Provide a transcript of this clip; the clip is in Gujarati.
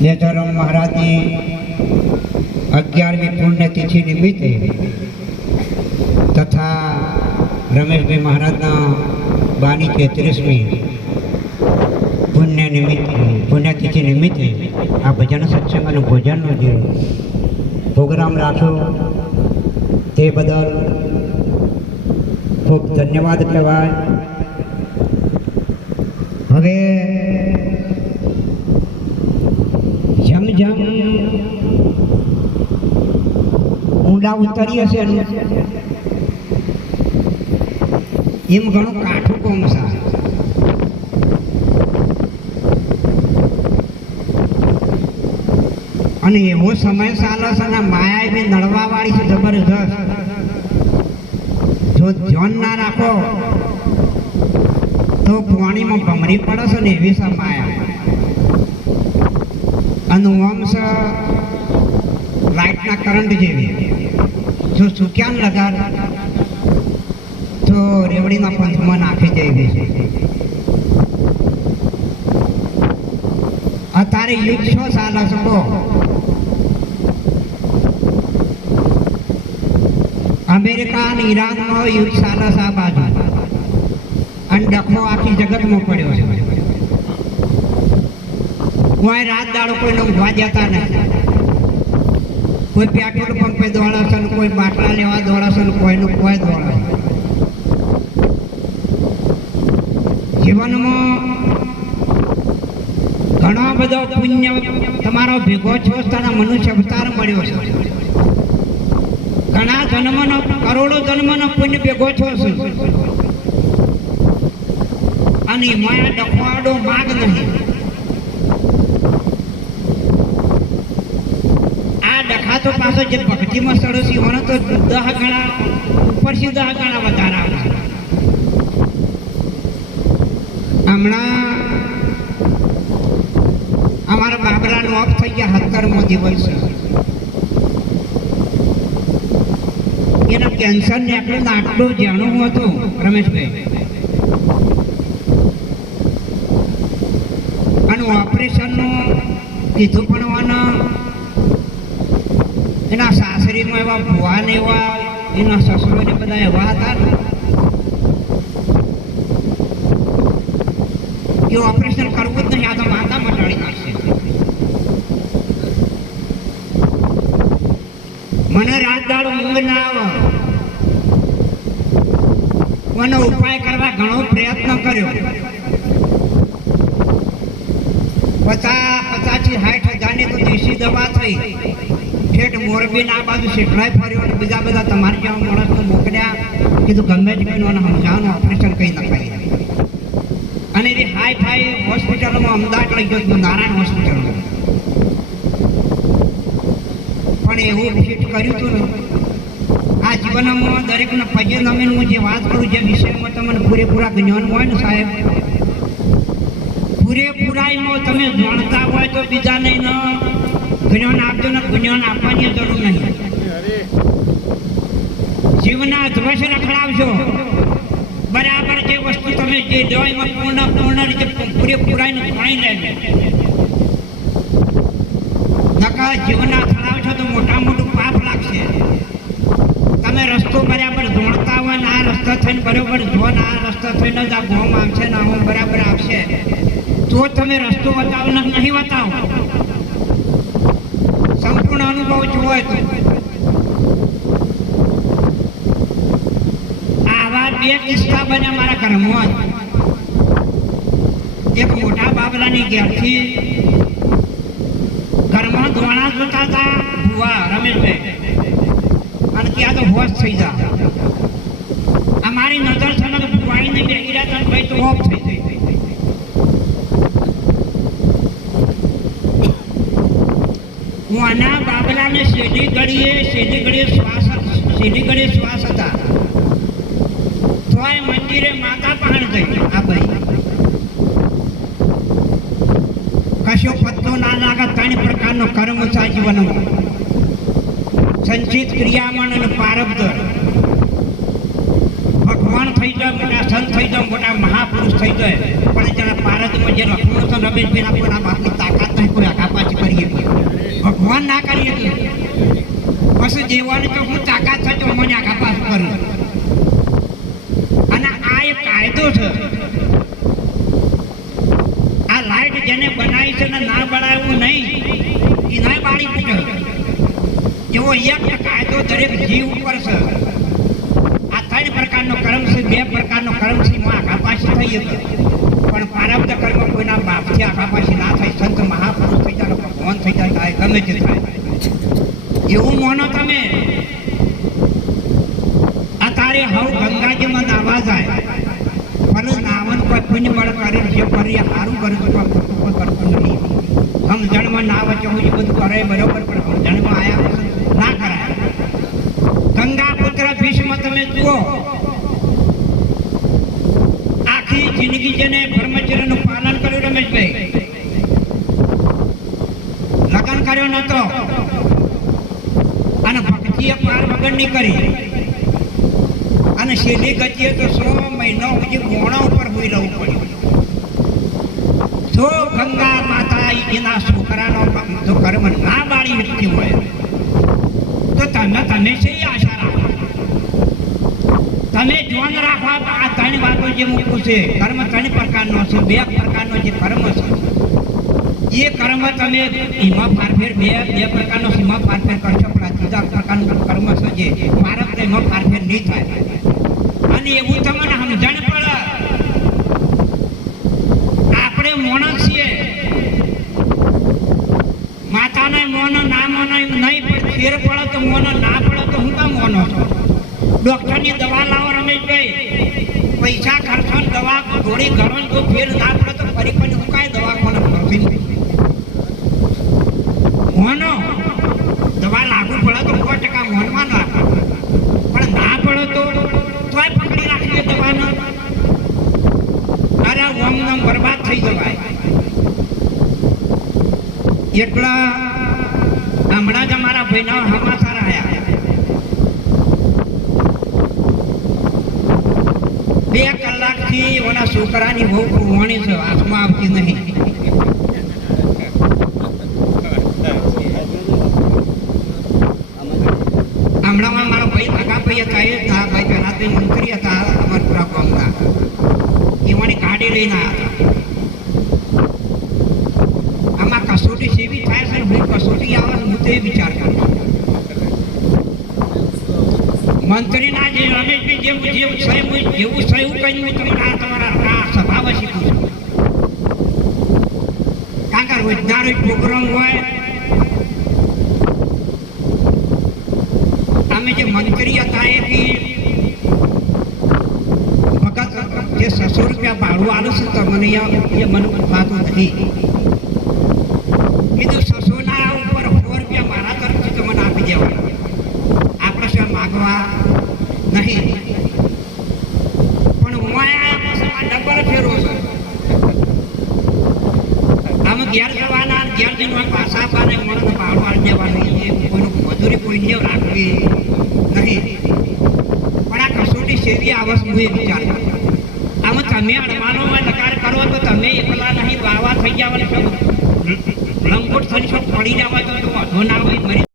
नेताराम महाराज की 11મી पुण्यतिथि निमित्ते तथा रमेश भाई महाराज बानी 33મી पुण्यतिथि निमित्ते आ भजन सत्संग और भोजन जो प्रोग्राम राख्यो ते बदल खूब धन्यवाद कहेवाय। हवे जम जम ऊंडा उतरी हशे एम घणुं काठुं कोम छे। અને એવો સમય ચાલે છે ને માયા બી નડવા વાળી છે જબરજસ્ત। જો ધ્યાન ના રાખો તો પાણીમાં ભમરી પડે છે ને એવી છે માયા। અને ઓમ છે લાઇટના કરંટ જેવી, જો સુક્યાન લગાડ તો રેવડીના પંથમાં નાખી દેવી છે। અત્યારે યુદ્ધ શું ચાલે છે કહો? अमेरिका और ईरान में युद्ध चाले आ बाजू और डखो आखी जगत में पड़ो है। वहाँ रात दाड़ो कोई ऊँघवा जाता नहीं, कोई पेट्रोल पंपे दौड़ा से, कोई बाटला लेवा दौड़ा से, कोई दौड़ा। जीवन में घणो बधो पुण्य तमारो भेगो छो, तारा मनुष्य अवतार मळ्यो छे। घणा जन्मनो करोड़ों जन्मनो पुण्य भेगो छो अने माया डखवाडो माग नहीं। आ डखा तो पाछो जे भक्ति में सड़ोसी होने तो 10 गणा ऊपर से 10 गणा वधारा हमणा अमारा बाबरानो ऑफ थई गया 70मो दिवस एना कैंसर ने आटલું આટલું જાણું હતું રમેશભાઈ અને ઓપરેશનનું કીધું પણ એના સાસરીમાં એવા ભુવા ને એવા એના સસરો ને બધા એવા હતા કે ઓપરેશન કરવું જ નહીં, આ તો માતા મટાડી નાખશે। મને રાત દાડો ઊંઘ ના આવે, મને ઉપાય કરવા ઘણો પ્રયત્ન કર્યો। 50-60 હજારની તો દેશી દવા થઈ, ઠેઠ મોરબી ના બાજુ શેઠલાય ફર્યો અને બીજા બધા તમારે જેવા માણસને મોકલ્યા, કીધું ગમે જ કહીને સમજાવવાનું ઓપરેશન કઈ નખાય। અને એ હાઈ ફાઈ હોસ્પિટલમાં અમદાવાદ લઈ ગયો, નારાયણ હોસ્પિટલમાં। પણ એવું ફિટ કર્યું હતું ને આ જીવનમાં દરેકને પગે નમીને હું જે વાત કરું, જે વિષયમાં તમને પૂરેપૂરા જ્ઞાન હોય ને સાહેબ, પૂરેપૂરાઈમાં તમે જાણતા હોય તો બીજાને જ્ઞાન આપજો ને જ્ઞાન આપવાની જરૂર નહીં। જીવના ધ્વજ રખડાવશો, બરાબર જે વસ્તુ તમે જે લો એમાં પૂર્ણ રીતે પૂરેપૂરાઈને પાણી લે। નકા જીવના અથડાવશો તો મોટા મોટું પાપ લાગશે। તમે રસ્તો બરાબર દોડતા હોય ને આ રસ્તો થઈને બરાબર જો ને આ રસ્તો થઈને જ આ ગોમ આવશે ને આમ બરાબર આવશે તો તમે રસ્તો બતાવો ને નહીં બતાવો। સંપૂર્ણ અનુભવ જોવો તો આવા 2 કિસ્સા બન્યા મારા ઘરમાં। એક મોટા બાબલાની ઘેરથી ઘરમાં દોણા જોતા હતા ભુવા રમેશભાઈ, અને ત્યાં તો હોશ થઈ જા। અમારી નજર છે ને ભુવાઈને બેહી રહ્યા ભાઈ તો ઓફ થઈ ગઈ। હું આના બાબલાને સીધી ઘડીએ શ્વાસ હતા તોય મંદિરે માતા પહાણ ગઈ। આ ભાઈ કશો પત્તો ના લાગે, 3 પ્રકારનો કર્મ છે જીવનમાં, સંચિત ક્રિયામણ અને પ્રારબ્ધ। ભગવાન થઈ જાય, મોટા સંત થઈ જાય, મોટા મહાપુરુષ થઈ જાય, પણ જેના પ્રારબ્ધમાં જે લખણો છે રમેશભાઈના કોઈના બાપની તાકાત નહીં, કોઈ આગા પાછી કરી ફોન ના કરીએ પછી જેવાની તો હું તાકાત છે તો મને આખા પાસ કરું. અને આ એક કાયદો છે. આ લાઈટ જેને બનાવી છે ને ના બનાવ્યું નહીં એ ના બાળી પૂછે. એવો એક કાયદો દરેક જીવ ઉપર છે. આ 3 પ્રકારનો કર્મ છે, 2 પ્રકારનો કર્મ છે એમાં આઘાપાછી થઈ શકે. પણ પ્રારબ્ધ કર્મ કોઈના બાપથી આઘાપાછી ના થાય. સંત મહાપુરુષ થઈ જાય, ભગવાન થઈ જાય, ગમે તે થાય એવું માનો તમે. અત્યારે હવે ગંગાજીમાં નાવા જાય પણ નાવન કોઈ પુણ્ય બળ કરે છે, ફરી સારું કરે છે પણ ખોટું કરતું નથી. સમજણમાં ના વચ્ચે હું બધું કરે બરોબર, પણ સમજણમાં આવ્યા ના કરાય. ગંગા પુત્ર ભીષ્મ તમે જુઓ, આખી જિંદગી જેને બ્રહ્મચર્યનું પાલન કર્યું રમેશભાઈ, લગ્ન કર્યો નતો અને ભક્તિએ પાર વગરની કરી અને છેલ્લી ગતિએ તો 100 મહિનો સુધી મોણા ઉપર હોઈ રહેવું પડ્યું. જો ગંગા માતા એના છોકરાનો જો કર્મ ના બાળી વ્યક્તિ હોય તો તમે શી આશા રાખો? તમે જોન રાખો. આ 3 વાતો જે મૂકું છે કર્મ 3 પ્રકારનો છે. 2 પ્રકારનો જે કર્મ છે એ કર્મ તમે એમાં ફારફેર 2 પ્રકારનો સીમા ફારફેર કરશો, પણ આ 3જા પ્રકારનું કર્મ છે જે ભારત એમાં ફારફેર નહીં થાય. અને એવું તમને સમજણ પડે. આપણે માણસ છીએ, માતાને મોનો ના મોનો એમ નહીં, પણ ફેર પડે તો મોનો, ના પડે તો હું કામ મોનો છો? ડોક્ટરની દવા લાવો રમેશભાઈ, પૈસા ખર્ચો દવા થોડી ઘણો જો ફેર ના પડે તો ફરી પણ હું કાંઈ દવાખાને કરતી મોનો. દવા લાગુ પડે તો 100% મોનમાં નાખો, પણ ના પડે તો તોય પકડી રાખીએ દવાનો. અરે ઓમ નામ બરબાદ થઈ જવાય. એટલા હમણાં જ અમારા ભાઈના સમાચાર આવ્યા. 2 કલાકથી ઓના છોકરાની બહુ કુવાણી છે, હાથમાં આવતી નહીં. હમણાં મારા ભાઈ સગા ભાઈ હતા, ભાઈ પહેલા તો મંત્રી હતા અમારા ગામના, એવાની ગાડી લઈને આવ્યા હતા. આમાં કસોટી સેવી થાય છે, હું કસોટી આવે હું તો એ વિચાર કરું. મંત્રીના જે રમેશભાઈ જેવું સહી જેવું સહી કહ્યું હું તમને આ તમારા સભામાં શીખું છું. કારણ કે રોજના રોજ પ્રોગ્રામ હોય. અમે જે મંત્રી હતા એ બી વખત જે 600 રૂપિયા ભાડું આલું છે તો મને એ મને થતું નથી. કીધું 600 ના ઉપર 100 રૂપિયા મારા તરફથી તો મને આપી દેવાના, આપણે શું માગવા નહીં. પણ હું આયા પછી ડબલ ફેરવો છે. અમે ઘેર જવાના, ઘેર જઈને પાછા પાને મને ભાડું આપી દેવાનું, કોઈનું મજૂરી કોઈને રાખવી નહીં. પણ આ કસોટી સેવી આવસ હું એ વિચાર કરું. આમાં તમે અડવાનો નકાર કરો તો તમે એકલા નહીં, વાવા થઈ જવાનું છો, લંગોટ થઈ છો, પડી જવા તો વાંધો ના હોય.